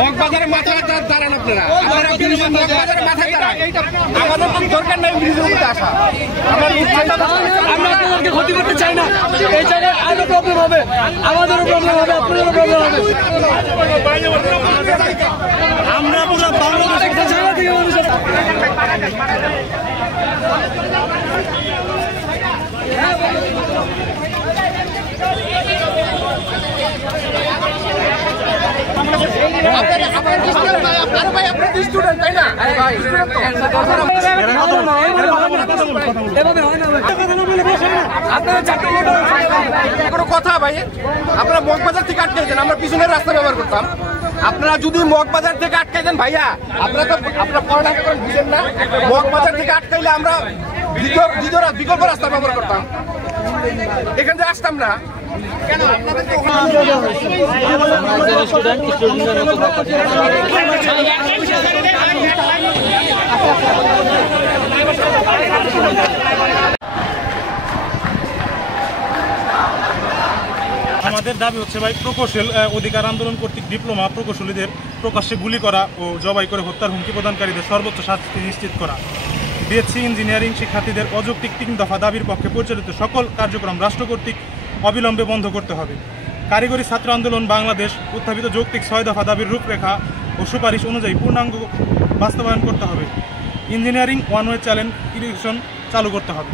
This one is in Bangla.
মগবাজারের মাথায় দাঁড়ান আপনারা, মগবাজারের মাথায় দাঁড়ান। আমাদের কোনো দরকার নেই ব্রিজের উপরে আসা, আমরা আপনাদেরকে ক্ষতি করতে চাই না। এই জায়গায় আরো প্রবলেম হবে, আমাদেরও প্রবলেম হবে, আপনাদেরও প্রবলেম হবে। আমরা পুরো বাংলাদেশের জায়গা থেকে মানুষের কথা ভাই, আপনারা মগবাজার থেকে আটকে দেন, আমরা পিছনের রাস্তা ব্যবহার করতাম। আপনারা যদি মগবাজার থেকে আটকে দেন ভাইয়া, আপনারা তো আপনারা পড়ালেখা করেন, বুঝেন না? মগবাজার থেকে আটকাইলে আমরা বিকল্প রাস্তা ব্যবহার করতাম, এখান থেকে আসতাম না। কেন আপনাদের আমাদের দাবি হচ্ছে ভাই, প্রকৌশল অধিকার আন্দোলন কর্তৃক ডিপ্লোমা প্রকৌশলীদের প্রকাশ্যে গুলি করা ও জবাই করে হত্যার হুমকি প্রদানকারীদের সর্বোচ্চ শাস্তি নিশ্চিত করা। বিএসসি ইঞ্জিনিয়ারিং শিক্ষার্থীদের অযৌক্তিক 3 দফা দাবির পক্ষে পরিচালিত সকল কার্যক্রম রাষ্ট্র কর্তৃক অবিলম্বে বন্ধ করতে হবে। কারিগরি ছাত্র আন্দোলন বাংলাদেশ উত্থাপিত যৌক্তিক 6 দফা দাবির রূপরেখা ও সুপারিশ অনুযায়ী পূর্ণাঙ্গ বাস্তবায়ন করতে হবে। Engineering one way challenge irrigation চালু করতে হবে।